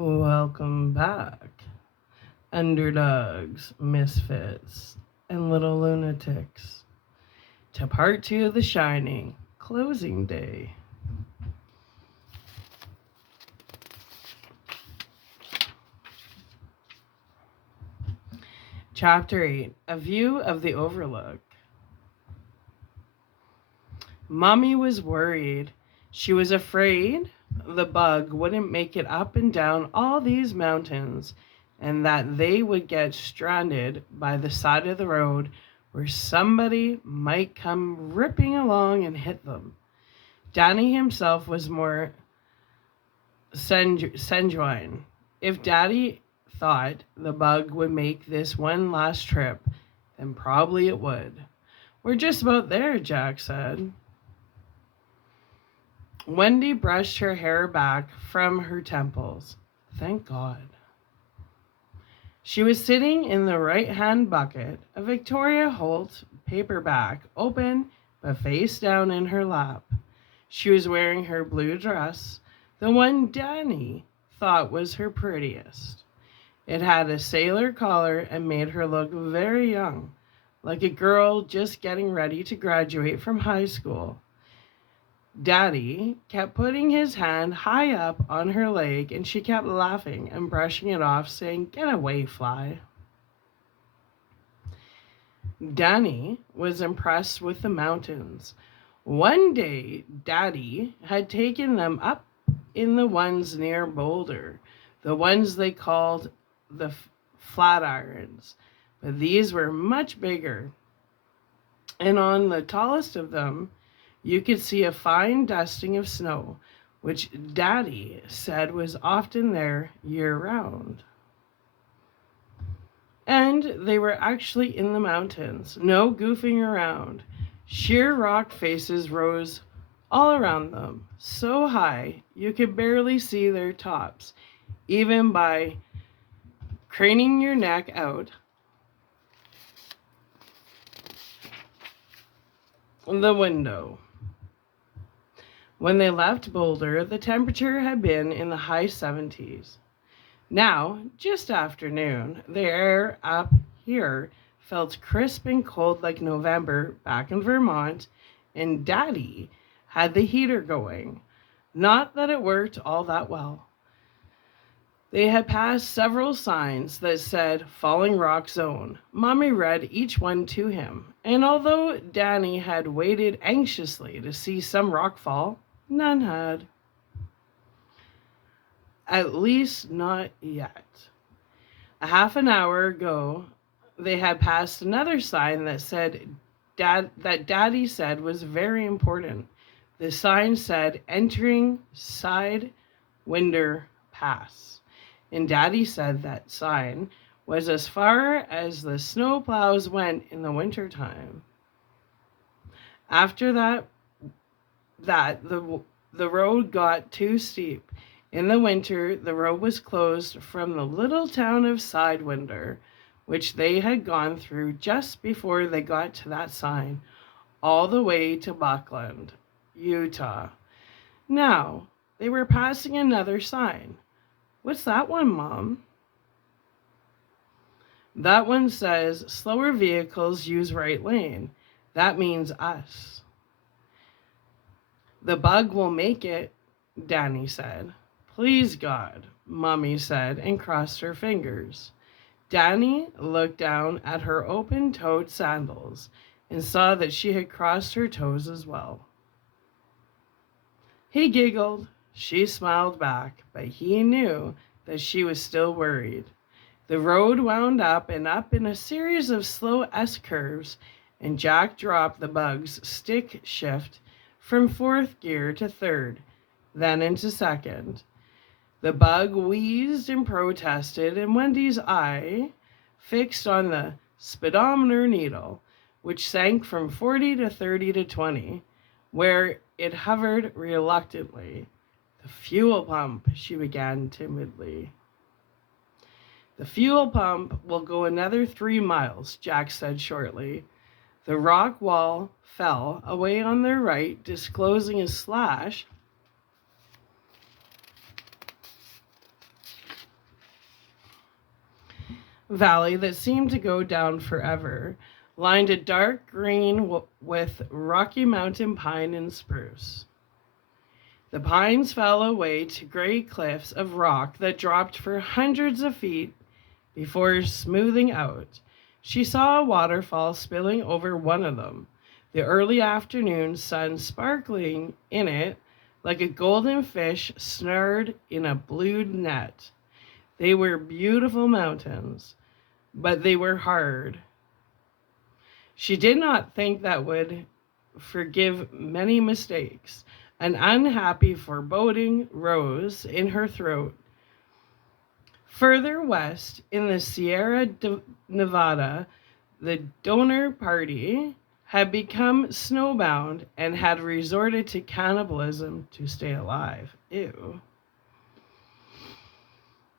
Welcome back, underdogs, misfits, and little lunatics, to part two of The Shining, closing day. Chapter 8, A View of the Overlook. Mommy was worried. She was afraid the bug wouldn't make it up and down all these mountains and that they would get stranded by the side of the road where somebody might come ripping along and hit them. Danny himself was more sanguine. If Daddy thought the bug would make this one last trip, then probably it would. We're just about there, Jack said. Wendy brushed her hair back from her temples. Thank God. She was sitting in the right-hand bucket, a Victoria Holt paperback, open but face down in her lap. She was wearing her blue dress, the one Danny thought was her prettiest. It had a sailor collar and made her look very young, like a girl just getting ready to graduate from high school. Daddy kept putting his hand high up on her leg and she kept laughing and brushing it off, saying, "Get away, fly." Danny was impressed with the mountains. One day, Daddy had taken them up in the ones near Boulder, the ones they called the Flatirons, but these were much bigger. And on the tallest of them, you could see a fine dusting of snow, which Daddy said was often there year-round. And they were actually in the mountains, no goofing around. Sheer rock faces rose all around them, so high you could barely see their tops, even by craning your neck out the window. When they left Boulder, the temperature had been in the high 70s. Now, just after noon, the air up here felt crisp and cold like November back in Vermont, and Daddy had the heater going. Not that it worked all that well. They had passed several signs that said Falling Rock Zone. Mommy read each one to him, and although Danny had waited anxiously to see some rock fall, none had. At least not yet. A half an hour ago, they had passed another sign that said that Daddy said was very important. The sign said entering Side Winder Pass. And Daddy said that sign was as far as the snow plows went in the wintertime. After the road got too steep. In the winter, the road was closed from the little town of Sidewinder, which they had gone through just before they got to that sign, all the way to Buckland, Utah. Now, they were passing another sign. What's that one, Mom? That one says, slower vehicles use right lane. That means us. The bug will make it, Danny said. Please, God, Mommy said and crossed her fingers. Danny looked down at her open-toed sandals and saw that she had crossed her toes as well. He giggled. She smiled back, but he knew that she was still worried. The road wound up and up in a series of slow S-curves, and Jack dropped the bug's stick shift from fourth gear to third, then into second. The bug wheezed and protested, and Wendy's eye fixed on the speedometer needle, which sank from 40 to 30 to 20, where it hovered reluctantly. The fuel pump, she began timidly. The fuel pump will go another 3 miles, Jack said shortly. The rock wall fell away on their right, disclosing a slash valley that seemed to go down forever, lined a dark green with Rocky Mountain pine and spruce. The pines fell away to gray cliffs of rock that dropped for hundreds of feet before smoothing out. She saw a waterfall spilling over one of them, the early afternoon sun sparkling in it like a golden fish snared in a blued net. They were beautiful mountains, but they were hard. She did not think that would forgive many mistakes. An unhappy foreboding rose in her throat. Further west in the Sierra Nevada, the donor party had become snowbound and had resorted to cannibalism to stay alive. Ew.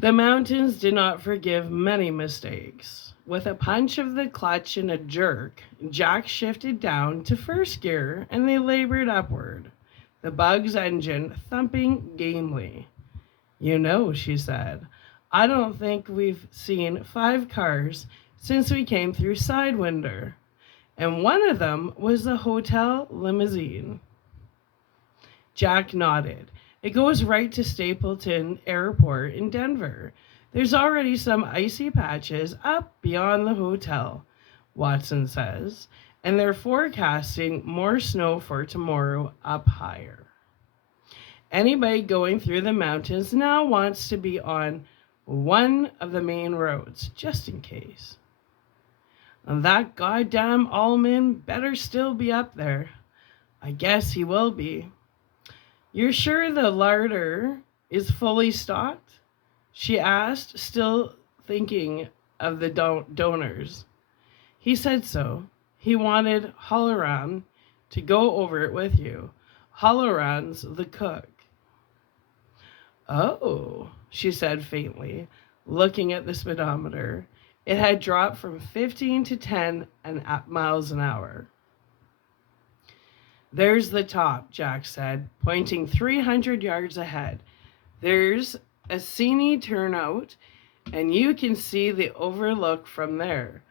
The mountains did not forgive many mistakes. With a punch of the clutch and a jerk, Jack shifted down to first gear and they labored upward, the bug's engine thumping gamely. You know, she said, I don't think we've seen 5 cars since we came through Sidewinder. And one of them was the hotel limousine. Jack nodded. It goes right to Stapleton Airport in Denver. There's already some icy patches up beyond the hotel, Watson says, and they're forecasting more snow for tomorrow up higher. Anybody going through the mountains now wants to be on one of the main roads, just in case. And that goddamn Allman better still be up there. I guess he will be. You're sure the larder is fully stocked? She asked, still thinking of the donors. He said so. He wanted Halloran to go over it with you. Halloran's the cook. Oh, she said faintly, looking at the speedometer. It had dropped from 15 to 10 miles an hour. There's the top, Jack said, pointing 300 yards ahead. There's a scenic turnout, and you can see the overlook from there.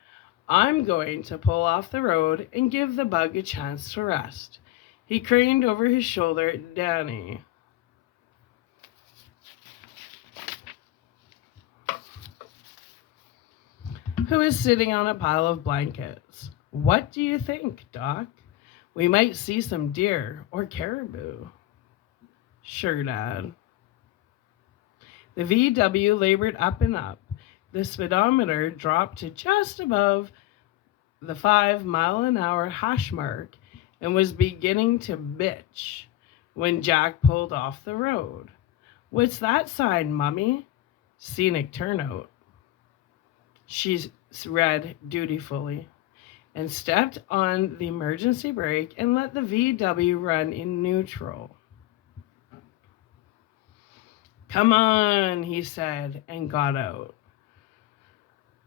I'm going to pull off the road and give the bug a chance to rest. He craned over his shoulder at Danny. Who is sitting on a pile of blankets. What do you think, Doc? We might see some deer or caribou. Sure, Dad. The VW labored up and up. The speedometer dropped to just above the 5-mile-an-hour hash mark and was beginning to bitch when Jack pulled off the road. What's that sign, Mummy? Scenic turnout. She read dutifully and stepped on the emergency brake and let the VW run in neutral. Come on, he said, and got out.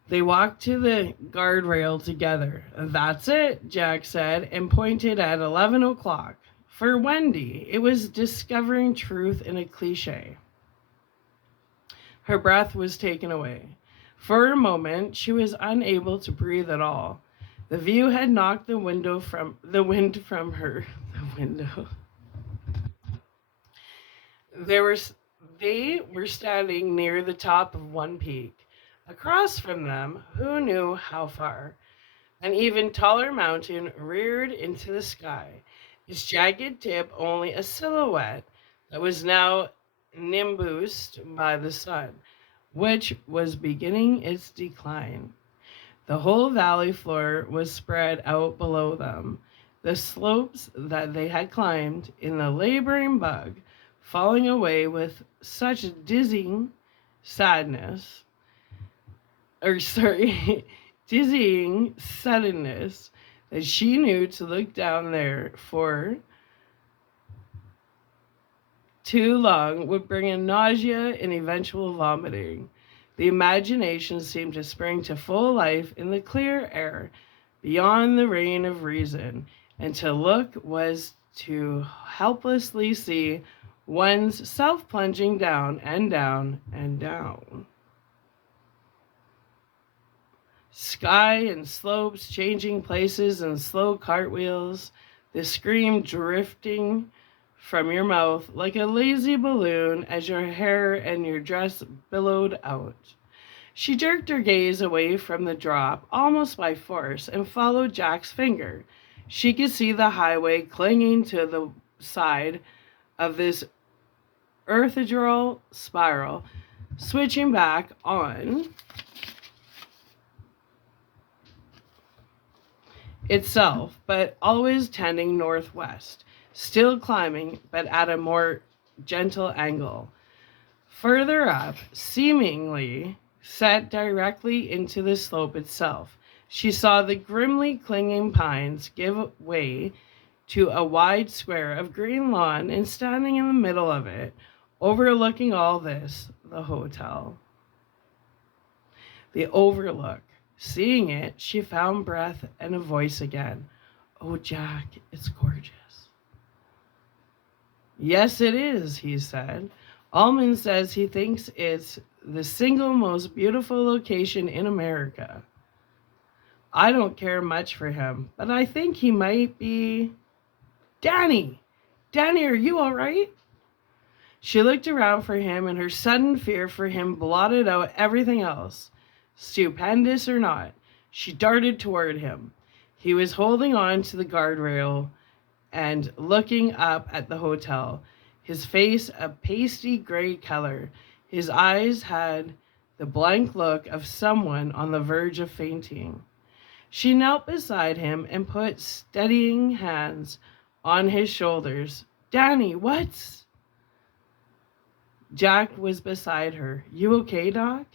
They walked to the guardrail together. That's it, Jack said, and pointed at 11 o'clock. For Wendy, it was discovering truth in a cliche. Her breath was taken away. For a moment, she was unable to breathe at all. The view had knocked the wind from her. The window. They were standing near the top of one peak. Across from them, who knew how far? An even taller mountain reared into the sky, its jagged tip only a silhouette that was now nimbused by the sun, which was beginning its decline. The whole valley floor was spread out below them, the slopes that they had climbed in the laboring bug falling away with such dizzying sadness, dizzying suddenness that she knew to look down there for too long would bring in nausea and eventual vomiting. The imagination seemed to spring to full life in the clear air beyond the reign of reason, and to look was to helplessly see one's self plunging down and down and down. Sky and slopes changing places and slow cartwheels, the scream drifting from your mouth like a lazy balloon as your hair and your dress billowed out. She jerked her gaze away from the drop, almost by force, and followed Jack's finger. She could see the highway clinging to the side of this earthidral spiral, switching back on itself, but always tending northwest, still climbing, but at a more gentle angle. Further up, seemingly set directly into the slope itself, she saw the grimly clinging pines give way to a wide square of green lawn, and standing in the middle of it, overlooking all this, the hotel. The overlook. Seeing it, she found breath and a voice again. Oh, Jack, it's gorgeous. Yes, it is, he said. Almond says he thinks it's the single most beautiful location in America. I don't care much for him, but I think he might be. Danny! Danny, are you all right? She looked around for him, and her sudden fear for him blotted out everything else. Stupendous or not, she darted toward him. He was holding on to the guardrail and looking up at the hotel, his face a pasty gray color. His eyes had the blank look of someone on the verge of fainting. She knelt beside him and put steadying hands on his shoulders. Danny, what's... Jack was beside her. You okay, Doc?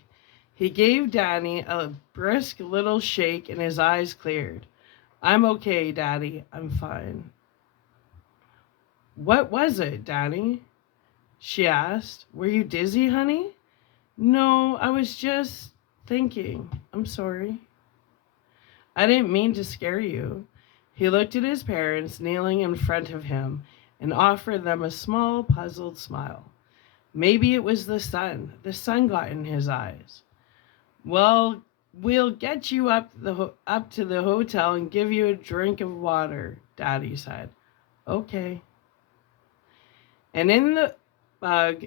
He gave Danny a brisk little shake and his eyes cleared. I'm okay, Daddy. I'm fine. What was it, Danny? She asked. Were you dizzy, honey? No, I was just thinking. I'm sorry. I didn't mean to scare you. He looked at his parents kneeling in front of him and offered them a small, puzzled smile. Maybe it was the sun. The sun got in his eyes. Well, we'll get you up to the hotel and give you a drink of water, Daddy said. Okay. And in the bug,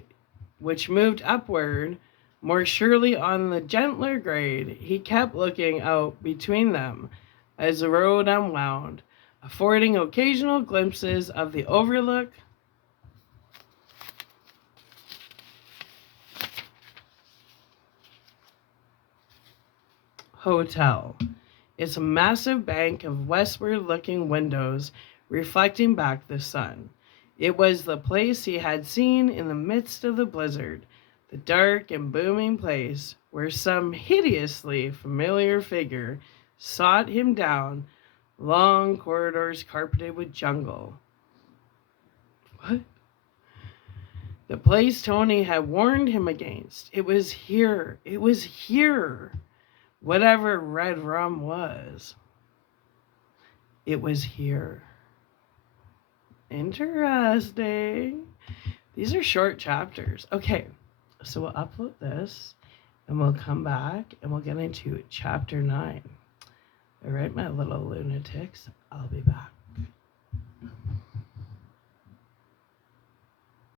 which moved upward, more surely on the gentler grade, he kept looking out between them as the road unwound, affording occasional glimpses of the overlook, hotel. Its massive bank of westward-looking windows reflecting back the sun. It was the place he had seen in the midst of the blizzard, the dark and booming place where some hideously familiar figure sought him down long corridors carpeted with jungle. What? The place Tony had warned him against. It was here. It was here. Whatever red rum was, it was here. Interesting. These are short chapters. Okay, so we'll upload this and we'll come back and we'll get into chapter 9. All right, my little lunatics, I'll be back.